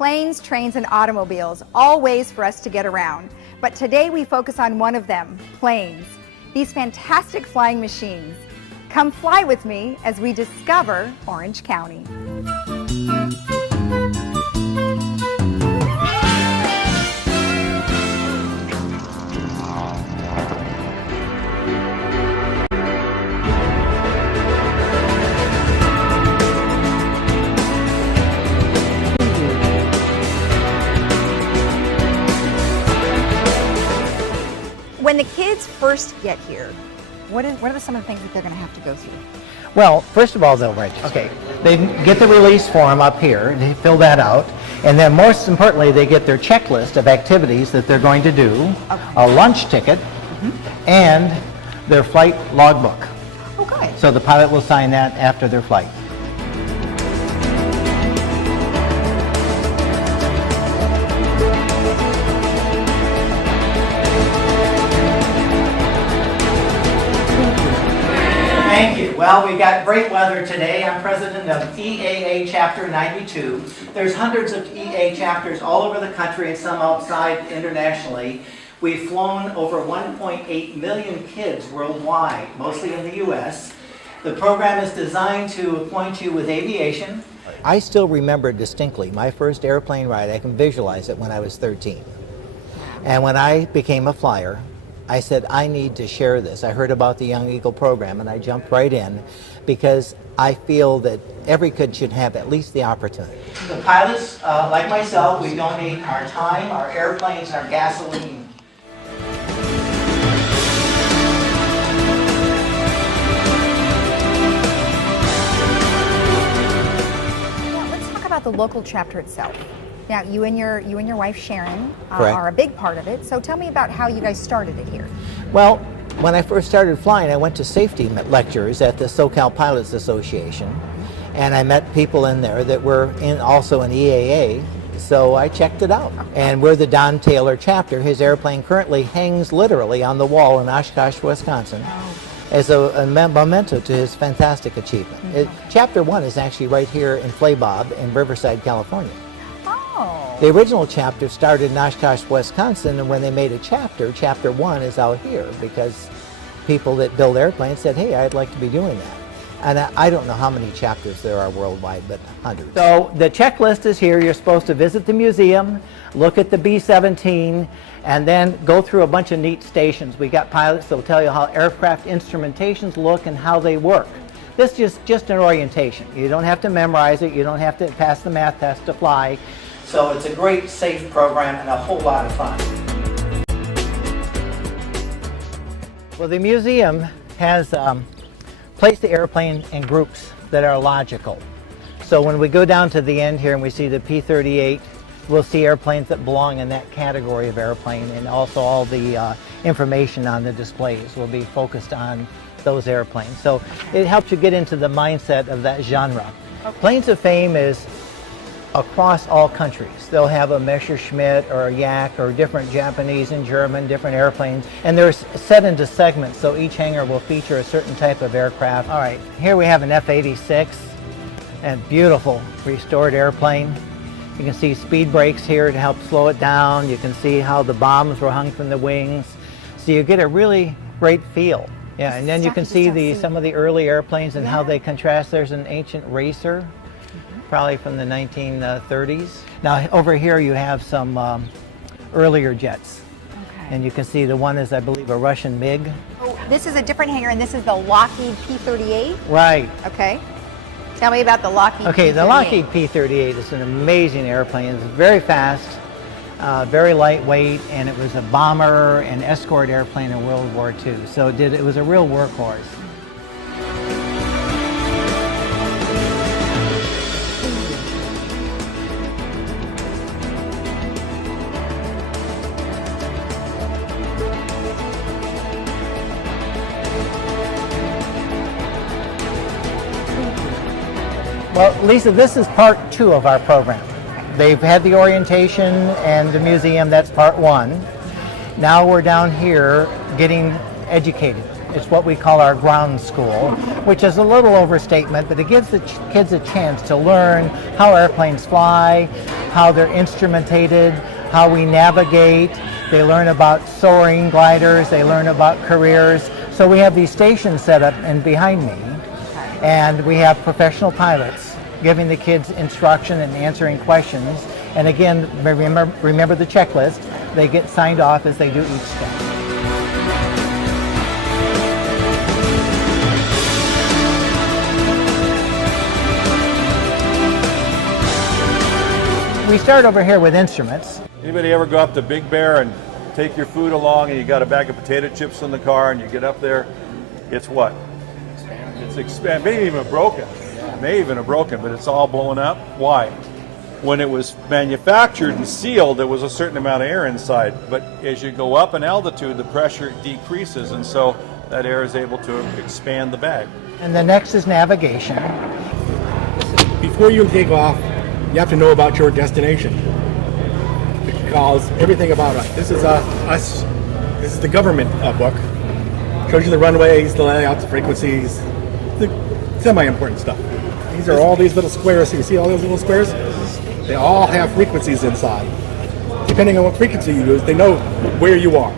Planes, trains, and automobiles, all ways for us to get around. But today we focus on one of them, planes. These fantastic flying machines. Come fly with me as we discover Orange County. When the kids first get here, what are some of the things that they're going to have to go through? Well, first of all, they'll register. Okay. They get the release form up here, they fill that out, and then most importantly, they get their checklist of activities that they're going to do, okay, a lunch ticket, and their flight logbook. Okay. So the pilot will sign that after their flight. Thank you. Well, we got great weather today. I'm president of EAA Chapter 92. There's hundreds of EAA chapters all over the country and some outside internationally. We've flown over 1.8 million kids worldwide, mostly in the U.S. The program is designed to acquaint you with aviation. I still remember distinctly my first airplane ride. I can visualize it when I was 13. And when I became a flyer, I said, I need to share this. I heard about the Young Eagle program and I jumped right in because I feel that every kid should have at least the opportunity. The pilots, like myself, we donate our time, our airplanes, and our gasoline. Yeah, let's talk about the local chapter itself. Now, you and your wife Sharon are a big part of it. So tell me about how you guys started it here. Well, when I first started flying, I went to safety lectures at the SoCal Pilots Association, and I met people in there that were also in EAA. So I checked it out. And we're the Don Taylor chapter. His airplane currently hangs literally on the wall in Oshkosh, Wisconsin, as a memento to his fantastic achievement. Chapter 1 is actually right here in Flaybob in Riverside, California. The original chapter started in Oshkosh, Wisconsin, and when they made a chapter, Chapter 1 is out here because people that build airplanes said, hey, I'd like to be doing that. And I don't know how many chapters there are worldwide, but hundreds. So the checklist is here. You're supposed to visit the museum, look at the B-17, and then go through a bunch of neat stations. We got pilots that will tell you how aircraft instrumentations look and how they work. This is just an orientation. You don't have to memorize it. You don't have to pass the math test to fly. So it's a great, safe program and a whole lot of fun. Well, the museum has placed the airplane in groups that are logical. So when we go down to the end here and we see the P-38, we'll see airplanes that belong in that category of airplane, and also all the information on the displays will be focused on those airplanes. So it helps you get into the mindset of that genre. Planes of Fame is across all countries. They'll have a Messerschmitt or a Yak or different Japanese and German, different airplanes, and they're set into segments, so each hangar will feature a certain type of aircraft. All right, here we have an F-86, and beautiful restored airplane. You can see speed brakes here to help slow it down. You can see how the bombs were hung from the wings, so you get a really great feel. Yeah, and then you can see some of the early airplanes and how they contrast. There's an ancient racer, probably from the 1930s. Now over here you have some earlier jets. Okay. And you can see the one is, I believe, a Russian MiG. Oh, this is a different hangar, and this is the Lockheed P-38? Right. Okay. Tell me about the Lockheed P-38. Okay, the Lockheed P-38 is an amazing airplane. It's very fast, very lightweight, and it was a bomber and escort airplane in World War II. So it was a real workhorse. Well, Lisa, this is part 2 of our program. They've had the orientation and the museum, that's part 1. Now we're down here getting educated It's what we call our ground school, which is a little overstatement, but it gives the kids a chance to learn how airplanes fly, how they're instrumentated, how we navigate. They learn about soaring gliders, they learn about careers. So we have these stations set up and behind me, and we have professional pilots giving the kids instruction and answering questions. And again, remember the checklist. They get signed off as they do each step. We start over here with instruments. Anybody ever go up to Big Bear and take your food along and you got a bag of potato chips in the car and you get up there? It's what? It's expanded, maybe even broken. May even have broken, but it's all blown up. Why? When it was manufactured and sealed, there was a certain amount of air inside. But as you go up in altitude, the pressure decreases, and so that air is able to expand the bag. And the next is navigation. Before you take off, you have to know about your destination, because everything about us. This is us. This is the government book. Shows you the runways, the layouts, the frequencies, the semi-important stuff. These are all these little squares. You see all those little squares? They all have frequencies inside. Depending on what frequency you use, they know where you are.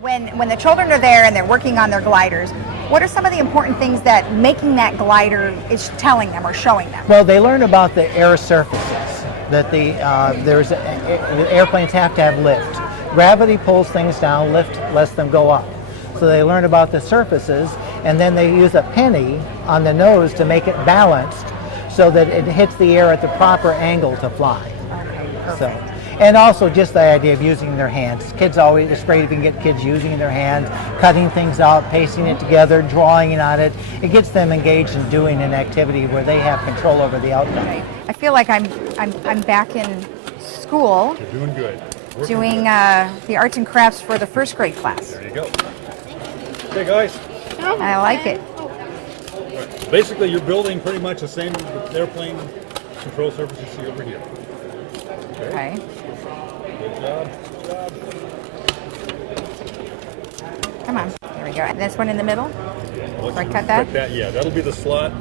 When the children are there and they're working on their gliders, what are some of the important things that making that glider is telling them or showing them? Well, they learn about the air surfaces, that the airplanes have to have lift. Gravity pulls things down, lift lets them go up. So they learn about the surfaces, and then they use a penny on the nose to make it balanced so that it hits the air at the proper angle to fly. Okay, So, and also just the idea of using their hands. Kids always, it's great if you can get kids using their hands, cutting things out, pasting it together, drawing on it. It gets them engaged in doing an activity where they have control over the outcome. Okay. I feel like I'm back in school. You're doing good. Doing the arts and crafts for the first grade class. There you go. Hey guys. I like it. Basically, you're building pretty much the same airplane control surface you see over here. Okay. Good job. Come on. There we go. And this one in the middle? Once I you cut that? Yeah, that'll be the slot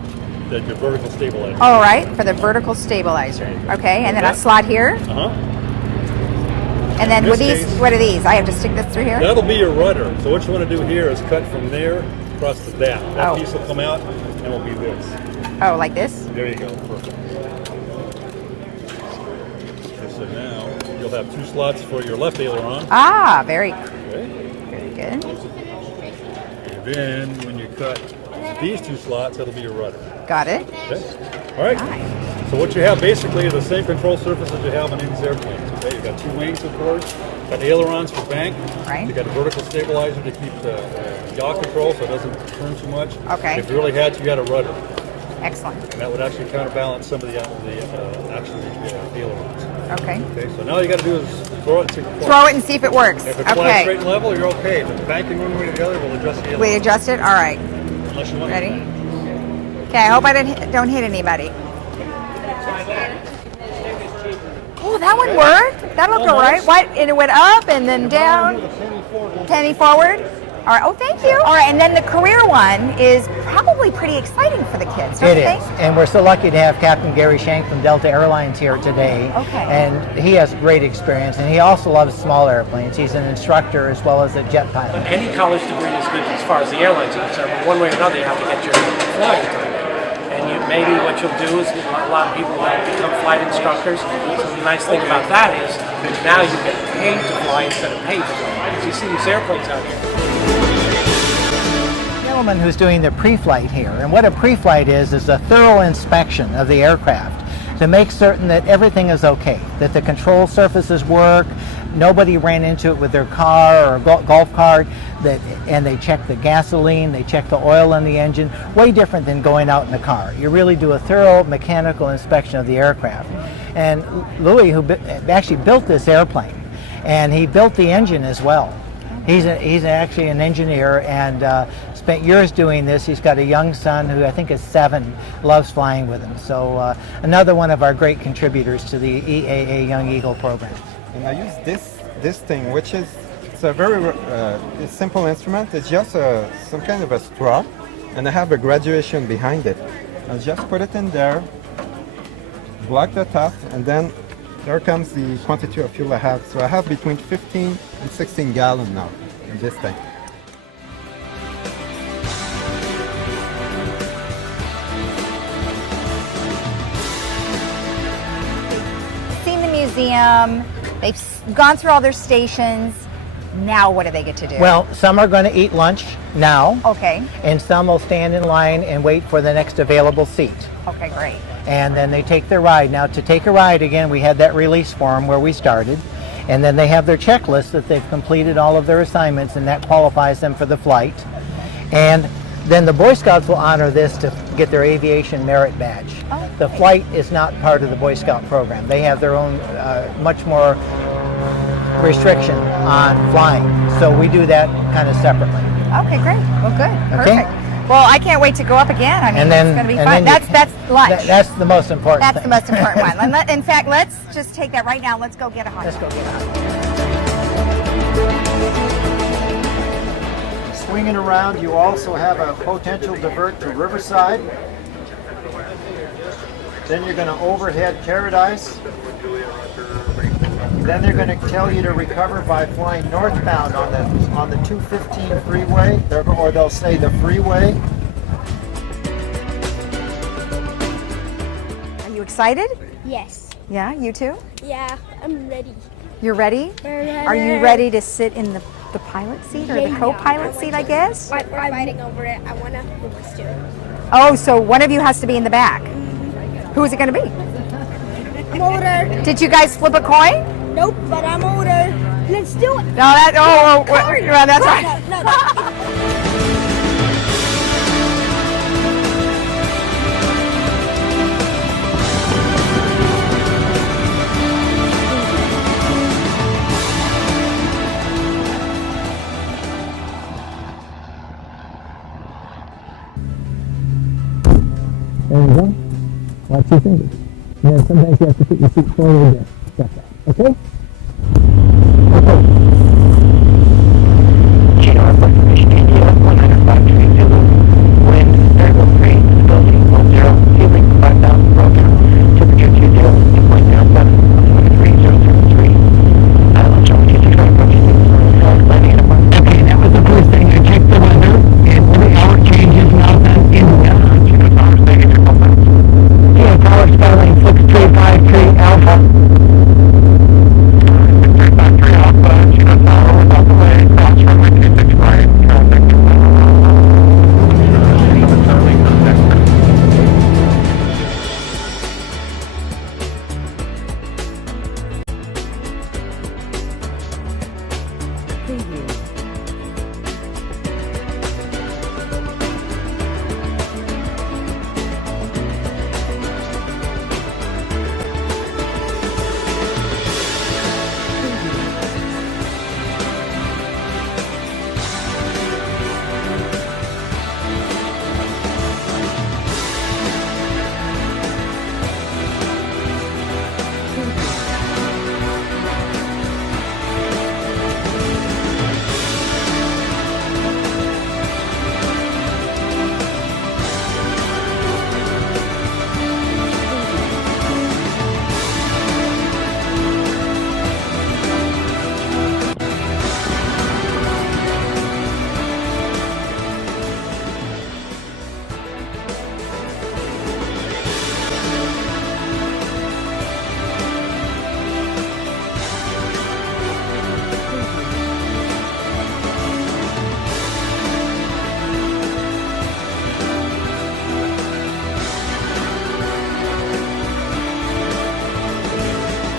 that your vertical stabilizer. All right, for the vertical stabilizer. Okay, and then a slot here. Uh-huh. And then In with this these, case- what are these? I have to stick this through here? That'll be your rudder. So what you want to do here is cut from there across to that. That Oh. piece will come out and will be this. Oh, like this? There you go. Perfect. Okay, so now you'll have two slots for your left aileron. Ah, very Okay. good. And then when you cut these two slots, that'll be your rudder. Got it. Okay. All right. Nice. So what you have basically is the same control surface as you have on these airplanes. Okay. You've got two wings, of course. Got ailerons for bank. Right. You got a vertical stabilizer to keep the yaw control so it doesn't turn too much. Okay. If you really had to, you got a rudder. Excellent. And that would actually counterbalance some of the action of the ailerons. Okay. Okay, so now all you got to do is throw it and see if it flies. Throw it and see if it works. If it flies straight Okay. and level, you're okay. If it's banking one way or the other, we'll adjust the ailerons. We adjust it? All right. Unless you want Ready? Okay, I hope I don't hit anybody. Oh, that one worked. That'll go right. What? And it went up and then down. Penny forward. All right. Oh, thank you. All right, and then the career one is probably pretty exciting for the kids, don't It you is, think? and we're so lucky to have Captain Gary Shank from Delta Airlines here today. Okay. And he has great experience, and he also loves small airplanes. He's an instructor as well as a jet pilot. Any college degree is good as far as the airlines are concerned, but one way or another you have to get your flying time. And maybe what you'll do is a lot of people will become flight instructors. So the nice thing about that is now you get paid to fly instead of paid to fly. Because you see these airplanes out here. The gentleman who's doing the pre-flight here, and what a pre-flight is a thorough inspection of the aircraft to make certain that everything is okay, that the control surfaces work, nobody ran into it with their car or golf cart, and they check the gasoline, they check the oil in the engine, way different than going out in the car. You really do a thorough mechanical inspection of the aircraft. And Louis, who actually built this airplane, and he built the engine as well. He's actually an engineer and spent years doing this. He's got a young son who I think is 7, loves flying with him. So another one of our great contributors to the EAA Young Eagle program. And I use this thing, which is It's a very it's simple instrument. It's just some kind of a straw, and I have a graduation behind it. I'll just put it in there, block the top, and then there comes the quantity of fuel I have. So I have between 15 and 16 gallons now in this tank. Seen the museum, they've gone through all their stations. Now what do they get to do? Well, some are going to eat lunch now, Okay, and some will stand in line and wait for the next available seat. okay, great. And then they take their ride. Now, to take a ride, again, we had that release form where we started, and then they have their checklist that they've completed all of their assignments, and that qualifies them for the flight. And then the Boy Scouts will honor this to get their aviation merit badge. Oh, The flight is not part of the Boy Scout program. They have their own much more restriction on flying, so we do that kind of separately. Okay, great. Well, good. Okay. Perfect. Well, I can't wait to go up again. I mean, And then- it's going to be and fun. then you- That's lunch. That's the most important That's thing. the most important one. In fact, let's just take that right now. Let's go get a hot Let's dog. go get it. Swinging around, you also have a potential divert to Riverside. Then you're going to overhead Paradise. Then they're going to tell you to recover by flying northbound on the 215 freeway, or they'll say the freeway. Are you excited? Yes. Yeah, you too? Yeah, I'm ready. You're ready? Are you ready to sit in the pilot seat or the Yeah. co-pilot seat, I guess? We're fighting over it. I wanna. Who wants to? Oh, so one of you has to be in the back. Who is it going to be? I'm older. Did you guys flip a coin? Nope, but I'm older. Let's do it. No, well, that's right. No, no. There you go. Watch your fingers. And then sometimes you have to put your feet forward to step that. Okay? Chino report permission India 105 Zulu. Wind variable 3, stability 10, fuel length 5,000 program. Temperature 20, 2.07, altimeter 3003. Island showing 265 approaching landing in a month. Okay, that was the first thing. I checked the weather, and the hour change is now done India. Chino Tower signature open. Chino Tower spelling 6353 Alpha. 6353 Alpha, Chino Tower was on the way, cross runway 26 right, traffic.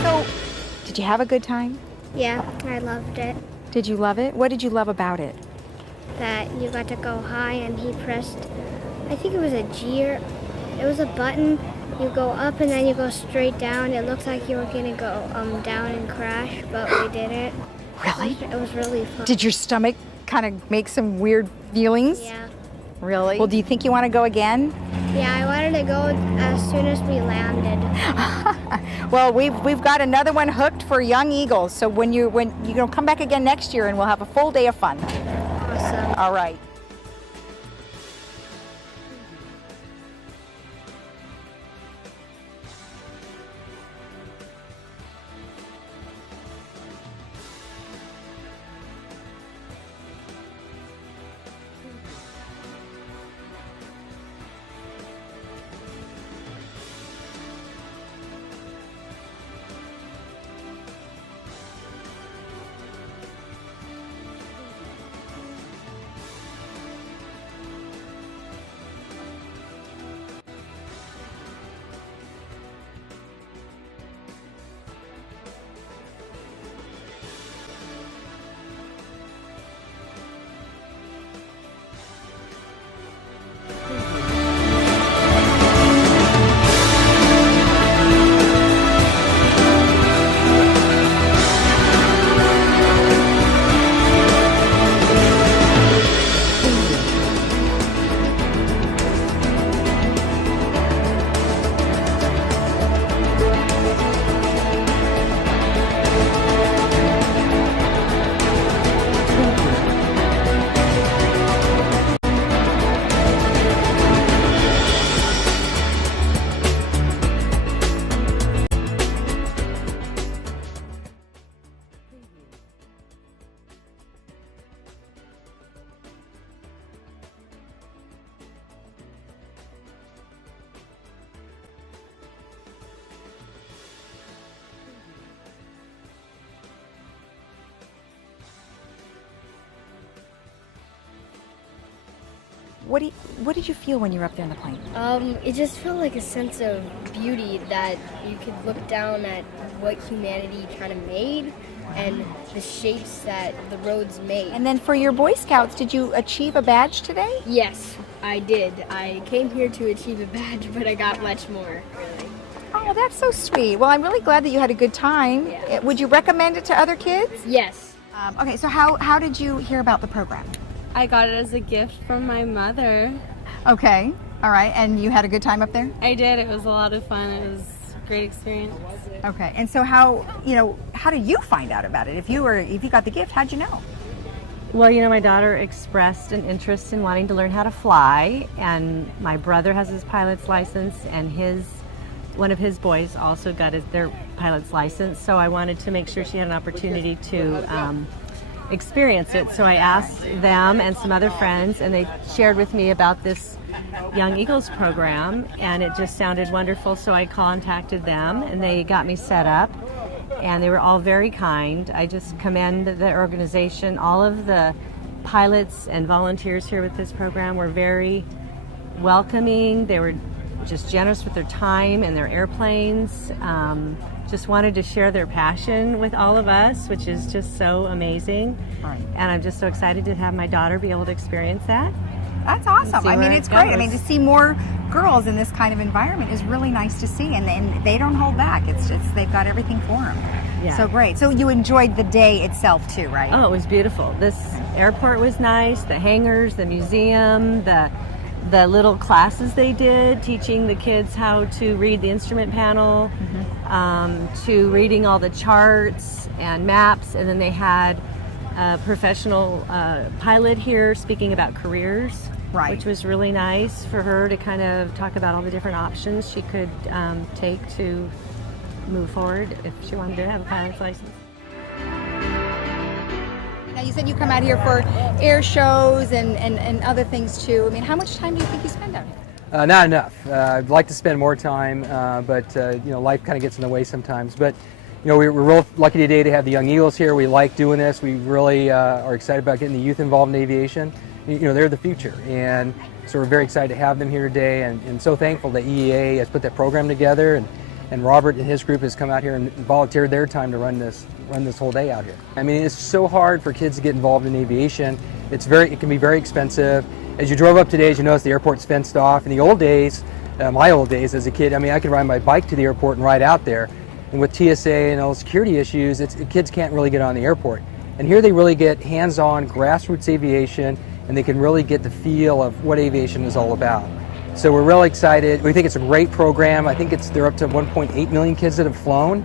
So, did you have a good time? Yeah, I loved it. Did you love it? What did you love about it? That you got to go high and he pressed, I think it was a G or, it was a button. You go up and then you go straight down. It looked like you were gonna go down and crash, but we didn't. Really? It was really fun. Did your stomach kind of make some weird feelings? Yeah. Really? Well, do you think you want to go again? Yeah, I want wanted to go as soon as we landed. Well, we've got another one hooked for young eagles. So when you come back again next year, and we'll have a full day of fun. Awesome. All right. What did you feel when you were up there in the plane? It just felt like a sense of beauty that you could look down at what humanity kind of made and the shapes that the roads made. And then for your Boy Scouts, did you achieve a badge today? Yes, I did. I came here to achieve a badge, but I got much more, really. Oh, that's so sweet. Well, I'm really glad that you had a good time. Yeah. Would you recommend it to other kids? Yes. Okay, so how did you hear about the program? I got it as a gift from my mother. Okay, all right, and you had a good time up there? I did. It was a lot of fun. It was a great experience. Okay, and so how did you find out about it? If you got the gift, how'd you know? Well, my daughter expressed an interest in wanting to learn how to fly, and my brother has his pilot's license, and one of his boys also got their pilot's license, so I wanted to make sure she had an opportunity to experience it. So I asked them and some other friends, and they shared with me about this Young Eagles program, and it just sounded wonderful, so I contacted them, and they got me set up, and they were all very kind. I just commend the organization. All of the pilots and volunteers here with this program were very welcoming. They were just generous with their time and their airplanes. Just wanted to share their passion with all of us, which is just so amazing. Right. And I'm just so excited to have my daughter be able to experience that. That's awesome. I mean, it's great. I mean, to see more girls in this kind of environment is really nice to see, and they don't hold back. It's just they've got everything for them. Yeah. So great. So you enjoyed the day itself too, right? Oh, it was beautiful. This airport was nice. The hangars, the museum, the little classes they did, teaching the kids how to read the instrument panel, to reading all the charts and maps, and then they had a professional pilot here speaking about careers, right, which was really nice for her to kind of talk about all the different options she could take to move forward if she wanted to have a pilot's license. Now you said you come out here for air shows and other things too. I mean, how much time do you think you spend out here? Not enough. I'd like to spend more time, but life kind of gets in the way sometimes. But we're real lucky today to have the Young Eagles here. We like doing this. We really are excited about getting the youth involved in aviation. They're the future, and so we're very excited to have them here today, and so thankful that EAA has put that program together, and Robert and his group has come out here and volunteered their time to run this whole day out here. I mean, it's so hard for kids to get involved in aviation. It can be very expensive. As you drove up today, as you notice, the airport's fenced off. In the old days, my old days as a kid, I mean, I could ride my bike to the airport and ride out there. And with TSA and all the security issues, kids can't really get on the airport. And here they really get hands-on grassroots aviation, and they can really get the feel of what aviation is all about. So we're really excited. We think it's a great program. I think they're up to 1.8 million kids that have flown.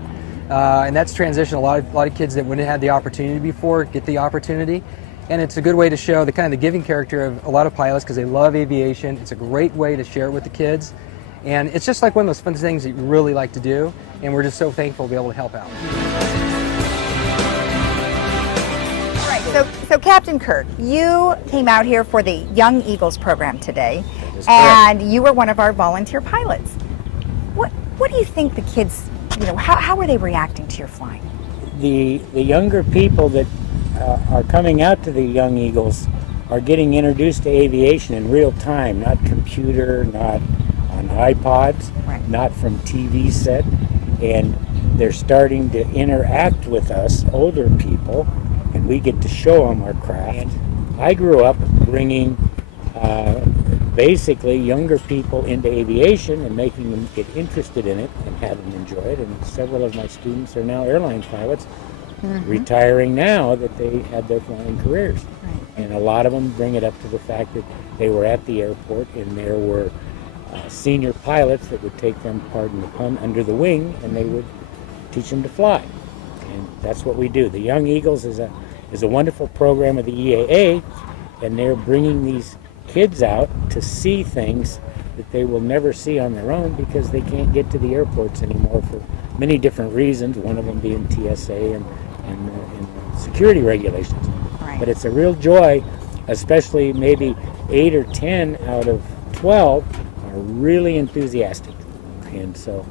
And that's transitioned a lot of kids that wouldn't have had the opportunity before get the opportunity. And it's a good way to show the kind of the giving character of a lot of pilots because they love aviation. It's a great way to share it with the kids. And it's just like one of those fun things that you really like to do. And we're just so thankful to be able to help out. So Captain Kirk, you came out here for the Young Eagles program today, and you were one of our volunteer pilots. What do you think the kids, how are they reacting to your flying? The younger people that are coming out to the Young Eagles are getting introduced to aviation in real time, not computer, not on iPods, not from TV set, and they're starting to interact with us, older people, and we get to show them our craft. I grew up bringing basically younger people into aviation and making them get interested in it and have them enjoy it, and several of my students are now airline pilots, retiring now that they had their flying careers. And a lot of them bring it up to the fact that they were at the airport and there were senior pilots that would take them, pardon the pun, under the wing, and they would teach them to fly. And that's what we do. The Young Eagles is a wonderful program of the EAA, and they're bringing these kids out to see things that they will never see on their own because they can't get to the airports anymore for many different reasons, one of them being TSA and security regulations. But it's a real joy, especially maybe 8 or 10 out of 12 are really enthusiastic, and so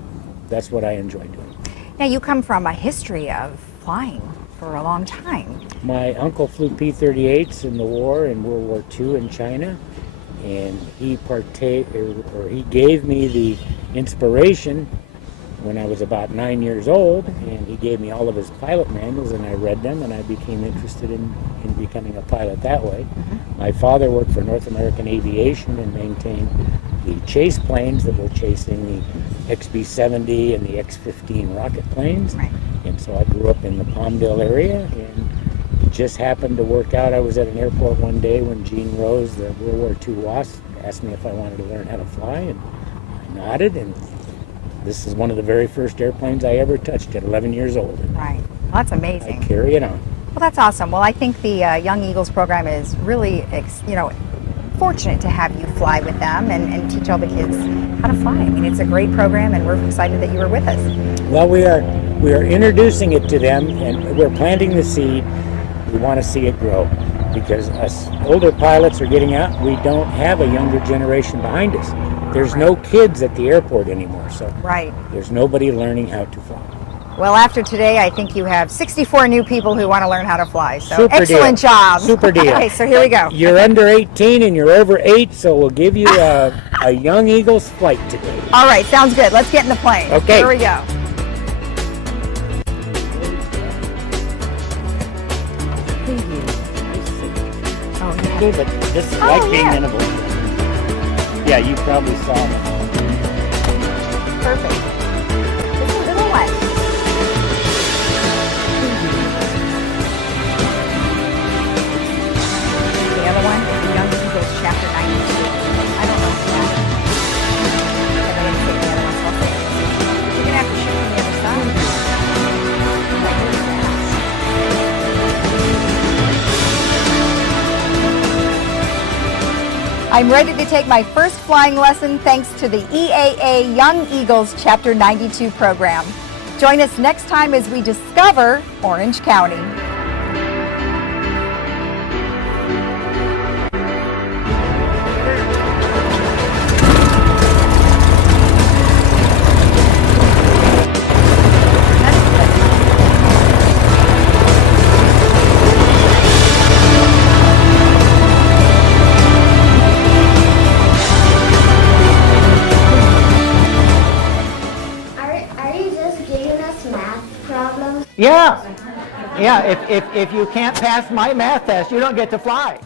that's what I enjoy doing. Now you come from a history of flying for a long time. My uncle flew P-38s in the war in World War II in China, and he gave me the inspiration when I was about 9 years old, and he gave me all of his pilot manuals, and I read them, and I became interested in becoming a pilot that way. My father worked for North American Aviation and maintained the chase planes that were chasing the XB-70 and the X-15 rocket planes. And so I grew up in the Palmdale area, and it just happened to work out. I was at an airport one day when Gene Rose, the World War II WASP, asked me if I wanted to learn how to fly, and I nodded, and this is one of the very first airplanes I ever touched at 11 years old. Right. Well, that's amazing. I carry it on. Well, that's awesome. Well, I think the Young Eagles program is really, fortunate to have you fly with them and teach all the kids how to fly. I mean, it's a great program, and we're excited that you were with us. Well, we are introducing it to them, and we're planting the seed. We want to see it grow because us older pilots are getting out. We don't have a younger generation behind us. There's no kids at the airport anymore, so there's nobody learning how to fly. Well, after today, I think you have 64 new people who want to learn how to fly. So Super excellent deal. job. Super deal. Okay, so here we go. You're under 18 and you're over 8, so we'll give you a Young Eagles flight today. All right, sounds good. Let's get in the plane. Okay. Here we go. Okay, but this is like being in a balloon. Yeah, you probably saw it. Perfect. It's a little wet. The other one, the Young Eagles, Chapter 92. I don't know if that. I didn't say the other one, so I'll say it. You're going to have to show me the other side. I'm ready to take my first flying lesson thanks to the EAA Young Eagles Chapter 92 program. Join us next time as we discover Orange County. Yeah. If you can't pass my math test, you don't get to fly.